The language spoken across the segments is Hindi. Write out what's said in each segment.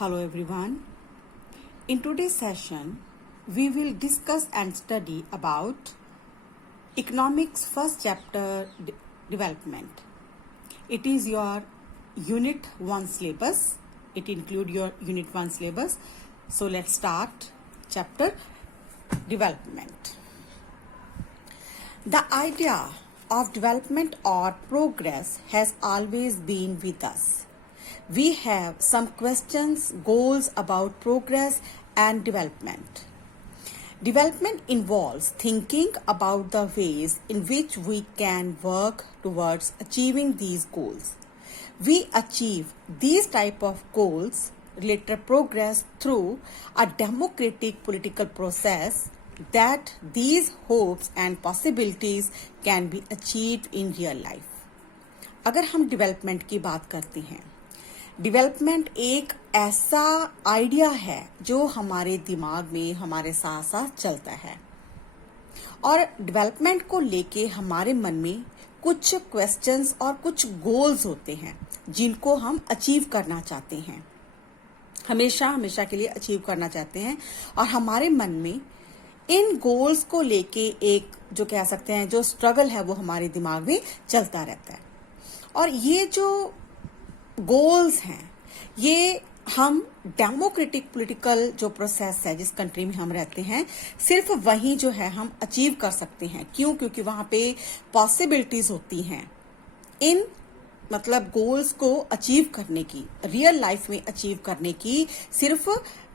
Hello everyone. In today's session, we will discuss and study about economics first chapter development. It is your unit 1 syllabus. It includes your unit 1 syllabus. So let's start chapter development. The idea of development or progress has always been with us. We have some questions, goals about progress and development. Development involves thinking about the ways in which we can work towards achieving these goals. We achieve these type of goals, related progress, through a democratic political process that these hopes and possibilities can be achieved in real life. अगर हम डेवलपमेंट की बात करते हैं, डेवलपमेंट एक ऐसा आइडिया है जो हमारे दिमाग में हमारे साथ साथ चलता है और डेवलपमेंट को लेके हमारे मन में कुछ क्वेश्चंस और कुछ गोल्स होते हैं जिनको हम अचीव करना चाहते हैं, हमेशा के लिए अचीव करना चाहते हैं और हमारे मन में इन गोल्स को लेके एक जो कह सकते हैं जो स्ट्रगल है वो हमारे दिमाग में चलता रहता है। और ये जो गोल्स हैं ये हम डेमोक्रेटिक पॉलिटिकल जो प्रोसेस है जिस कंट्री में हम रहते हैं सिर्फ वही जो है हम अचीव कर सकते हैं। क्यों? क्योंकि वहां पे पॉसिबिलिटीज होती हैं इन मतलब गोल्स को अचीव करने की, रियल लाइफ में अचीव करने की सिर्फ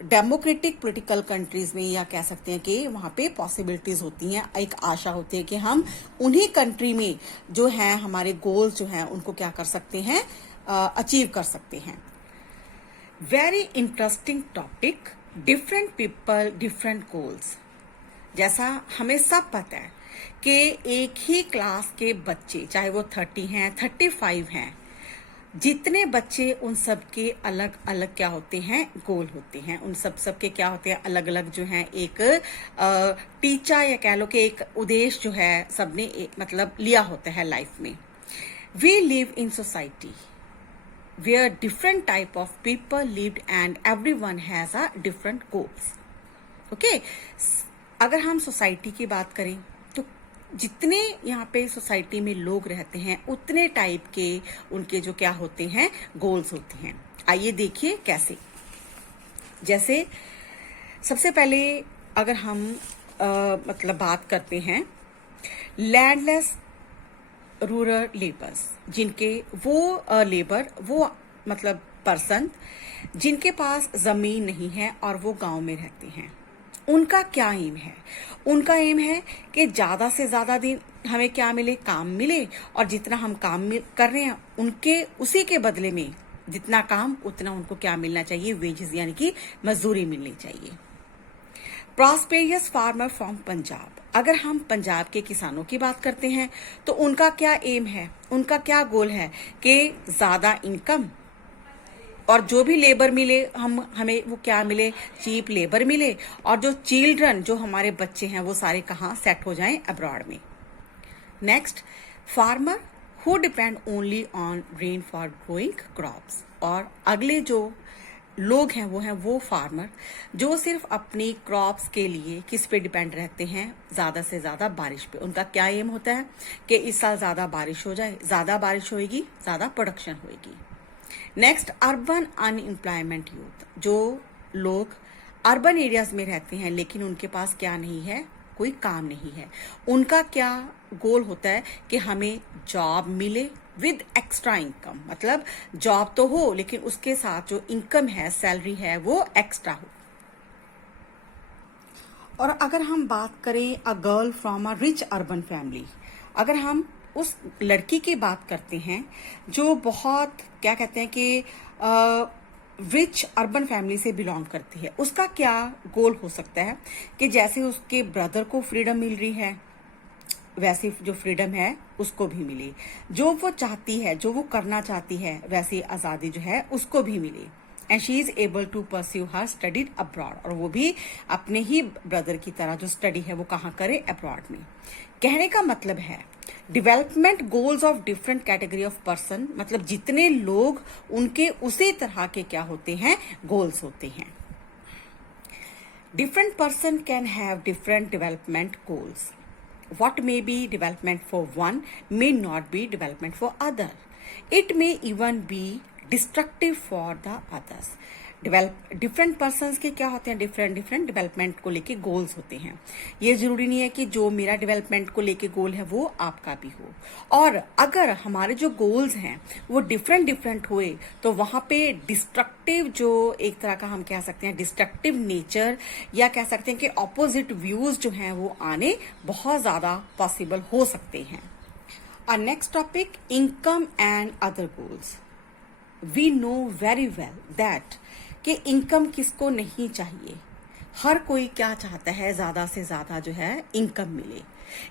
डेमोक्रेटिक पॉलिटिकल कंट्रीज में, या कह सकते हैं कि वहां पे पॉसिबिलिटीज होती हैं। एक आशा होती है कि हम उन्हीं कंट्री में जो है हमारे गोल्स जो हैं उनको क्या कर सकते हैं, अचीव कर सकते हैं। Very interesting topic, different people different goals. जैसा हमें सब पता है कि एक ही क्लास के बच्चे, चाहे वो 30 हैं 35 हैं, जितने बच्चे उन सब के अलग अलग क्या होते हैं, गोल होते हैं। उन सबके क्या होते हैं, अलग अलग जो है एक टीचा या कह लो कि एक उद्देश्य जो है सबने मतलब लिया होता है लाइफ में। We live in society where different type of people lived and everyone has a different goals. Okay? अगर हम सोसाइटी की बात करें तो जितने यहाँ पे सोसाइटी में लोग रहते हैं उतने टाइप के उनके जो क्या होते हैं, गोल्स होते हैं। आइए देखिए कैसे। जैसे सबसे पहले अगर हम मतलब बात करते हैं लैंडलेस रूरल लेबर्स, जिनके वो लेबर वो मतलब पर्सन जिनके पास जमीन नहीं है और वो गांव में रहते हैं, उनका क्या एम है? उनका एम है कि ज्यादा से ज्यादा दिन हमें क्या मिले, काम मिले, और जितना हम काम कर रहे हैं उनके उसी के बदले में जितना काम उतना उनको क्या मिलना चाहिए, वेजेस यानी कि मजदूरी मिलनी चाहिए। प्रॉस्पेरियस फार्मर फ्रॉम पंजाब, अगर हम पंजाब के किसानों की बात करते हैं तो उनका क्या एम है, उनका क्या गोल है कि ज्यादा इनकम और जो भी लेबर मिले हमें वो क्या मिले, चीप लेबर मिले, और जो चिल्ड्रन जो हमारे बच्चे हैं वो सारे कहाँ सेट हो जाएं, अब्रॉड में। Next, farmer who depend only on rain for growing crops, और अगले जो लोग हैं वो फार्मर जो सिर्फ अपनी क्रॉप्स के लिए किस पे डिपेंड रहते हैं, ज्यादा से ज्यादा बारिश पे। उनका क्या एम होता है कि इस साल ज्यादा बारिश हो जाए, ज्यादा बारिश होगी ज्यादा प्रोडक्शन होगी। नेक्स्ट, अर्बन अनएम्प्लॉयमेंट यूथ, जो लोग अर्बन एरियाज में रहते हैं लेकिन उनके पास क्या नहीं है, कोई काम नहीं है। उनका क्या गोल होता है कि हमें जॉब मिले विद एक्स्ट्रा इनकम, मतलब जॉब तो हो लेकिन उसके साथ जो इनकम है, सैलरी है, वो एक्स्ट्रा हो। और अगर हम बात करें a girl from a rich urban family, अगर हम उस लड़की की बात करते हैं जो बहुत क्या कहते हैं कि रिच अर्बन फैमिली से बिलोंग करती है, उसका क्या गोल हो सकता है कि जैसे उसके ब्रदर को फ्रीडम मिल रही है वैसी जो फ्रीडम है उसको भी मिले, जो वो चाहती है, जो वो करना चाहती है वैसी आज़ादी जो है उसको भी मिले। And she is able to pursue her studied abroad, और वो भी अपने ही ब्रदर की तरह जो स्टडी है वो कहाँ करे, अब्रॉड में। कहने का मतलब है development goals of different category of person, मतलब जितने लोग उनके उसी तरह के क्या होते हैं, गोल्स होते हैं। Different person can have different development goals. What may be development for one may not be development for other. It may even be destructive for the others. Different persons के क्या होते हैं, डिफरेंट डेवलपमेंट को लेके गोल्स होते हैं। ये जरूरी नहीं है कि जो मेरा डेवलपमेंट को लेके गोल है वो आपका भी हो, और अगर हमारे जो गोल्स हैं वो डिफरेंट हुए तो वहां पे डिस्ट्रक्टिव, जो एक तरह का हम कह सकते हैं डिस्ट्रक्टिव नेचर, या कह सकते हैं कि ऑपोजिट व्यूज जो हैं वो आने बहुत ज्यादा पॉसिबल हो सकते हैं। Our next topic, income and other goals. We know very well that कि इनकम किसको नहीं चाहिए। हर कोई क्या चाहता है, ज्यादा से ज्यादा जो है इनकम मिले।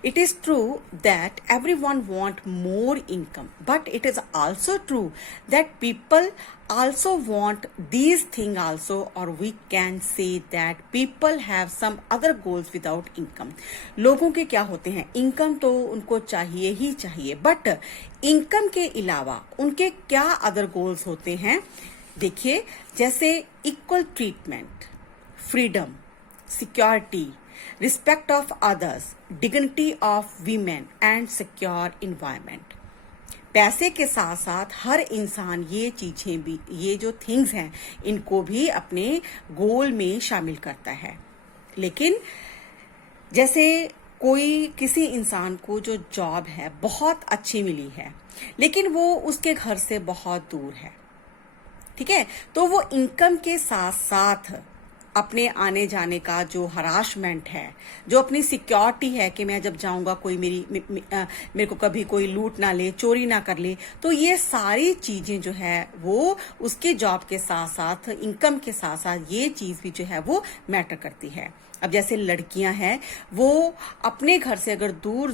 It is true that everyone want more income, but it is also true that people also want these things also, or we can say that people have some other goals without income. लोगों के क्या होते हैं, इनकम तो उनको चाहिए ही चाहिए, बट इनकम के अलावा उनके क्या अदर गोल्स होते हैं। देखिए, जैसे equal treatment, freedom, security, respect of others, dignity of women and secure environment. पैसे के साथ साथ हर इंसान ये चीजें भी, ये जो थिंग्स हैं, इनको भी अपने गोल में शामिल करता है। लेकिन जैसे कोई किसी इंसान को जो जॉब है बहुत अच्छी मिली है, लेकिन वो उसके घर से बहुत दूर है, ठीक है, तो वो इनकम के साथ साथ अपने आने जाने का जो हरासमेंट है, जो अपनी सिक्योरिटी है कि मैं जब जाऊंगा कोई मेरे को कभी कोई लूट ना ले, चोरी ना कर ले, तो ये सारी चीजें जो है वो उसके जॉब के साथ साथ, इनकम के साथ साथ ये चीज भी जो है वो मैटर करती है। अब जैसे लड़कियां हैं, वो अपने घर से अगर दूर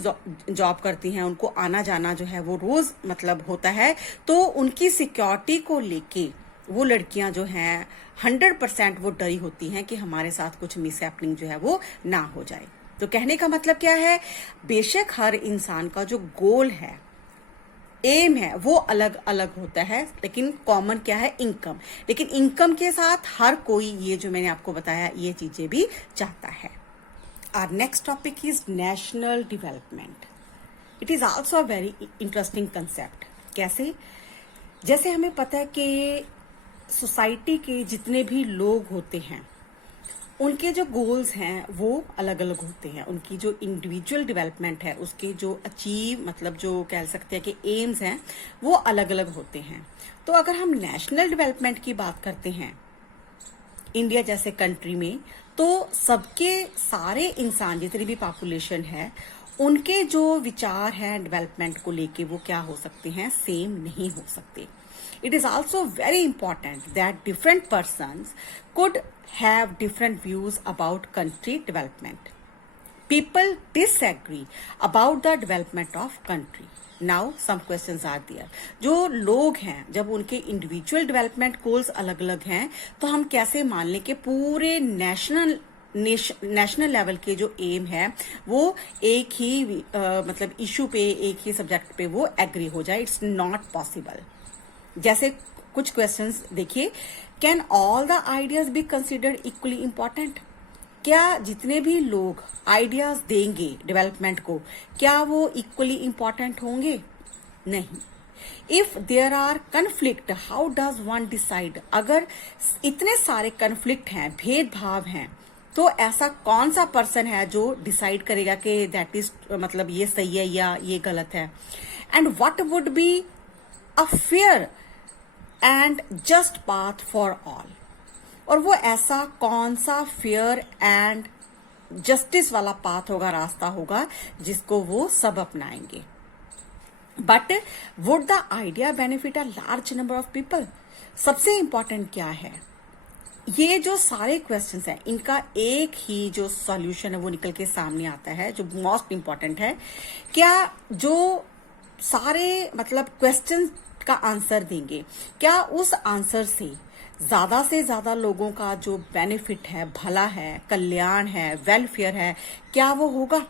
जॉब करती हैं, उनको आना जाना जो है वो रोज मतलब होता है, तो उनकी सिक्योरिटी को लेके वो लड़कियां जो हैं 100% वो डरी होती हैं कि हमारे साथ कुछ मिसहैपनिंग जो है वो ना हो जाए। तो कहने का मतलब क्या है, बेशक हर इंसान का जो गोल है, एम है, वो अलग अलग होता है, लेकिन कॉमन क्या है, इनकम। लेकिन इनकम के साथ हर कोई ये जो मैंने आपको बताया ये चीजें भी चाहता है। Our next topic is national development. It is also a very interesting concept. कैसे, जैसे हमें पता है कि सोसाइटी के जितने भी लोग होते हैं उनके जो गोल्स हैं वो अलग अलग होते हैं। उनकी जो इंडिविजुअल डेवलपमेंट है, उसके जो अचीव मतलब जो कह सकते हैं कि एम्स हैं, वो अलग अलग होते हैं। तो अगर हम नेशनल डेवलपमेंट की बात करते हैं इंडिया जैसे कंट्री में, तो सबके सारे इंसान जितनी भी पॉपुलेशन है, उनके जो विचार हैं डेवलपमेंट को लेके वो क्या हो सकते हैं, सेम नहीं हो सकते। It is also very important that different persons could have different views about country development. People disagree about the development of country. Now some questions are there. जो लोग हैं, जब उनके individual development goals अलग अलग हैं, तो हम कैसे मान लें कि पूरे नेशनल लेवल के जो एम है वो एक ही मतलब इशू पे, एक ही सब्जेक्ट पे वो एग्री हो जाए। It's not possible. जैसे कुछ क्वेश्चंस देखिए, can all the ideas be considered equally important? क्या जितने भी लोग आइडियाज देंगे डेवलपमेंट को, क्या वो इक्वली इम्पोर्टेंट होंगे? नहीं। If there are conflict, how does one decide? अगर इतने सारे कन्फ्लिक्ट हैं, भेदभाव हैं, तो ऐसा कौन सा पर्सन है जो डिसाइड करेगा कि दैट इज मतलब ये सही है या ये गलत है? And what would be a fair and just path for all? और वो ऐसा कौन सा फेयर एंड जस्टिस वाला पाथ होगा, रास्ता होगा, जिसको वो सब अपनाएंगे? But would the idea benefit a large number of people? सबसे इंपॉर्टेंट क्या है, ये जो सारे क्वेश्चंस हैं, इनका एक ही जो सॉल्यूशन है वो निकल के सामने आता है, जो मोस्ट इंपॉर्टेंट है। क्या जो सारे मतलब क्वेश्चन का आंसर देंगे, क्या उस आंसर से ज्यादा से ज्यादा लोगों का जो बेनिफिट है, भला है, कल्याण है, वेलफेयर है, क्या वो होगा?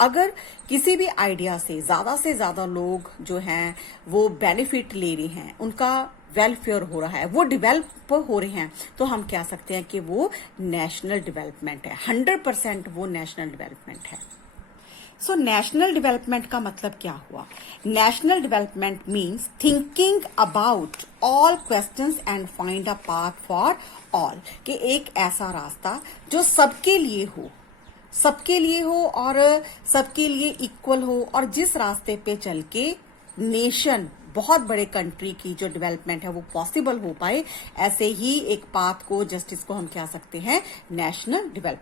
अगर किसी भी आइडिया से ज्यादा लोग जो हैं वो बेनिफिट ले रहे हैं, उनका वेलफेयर हो रहा है, वो डेवलप हो रहे हैं, तो हम कह सकते हैं कि वो नेशनल डेवलपमेंट है। 100% वो नेशनल डेवलपमेंट है। सो नेशनल डेवलपमेंट का मतलब क्या हुआ? National development means thinking about all questions and find a path for all, कि एक ऐसा रास्ता जो सबके लिए हो और सबके लिए इक्वल हो, और जिस रास्ते पे चल के नेशन, बहुत बड़े कंट्री की जो डेवलपमेंट है वो पॉसिबल हो पाए, ऐसे ही एक पाथ को, जस्टिस को हम कह सकते हैं नेशनल डेवलपमेंट।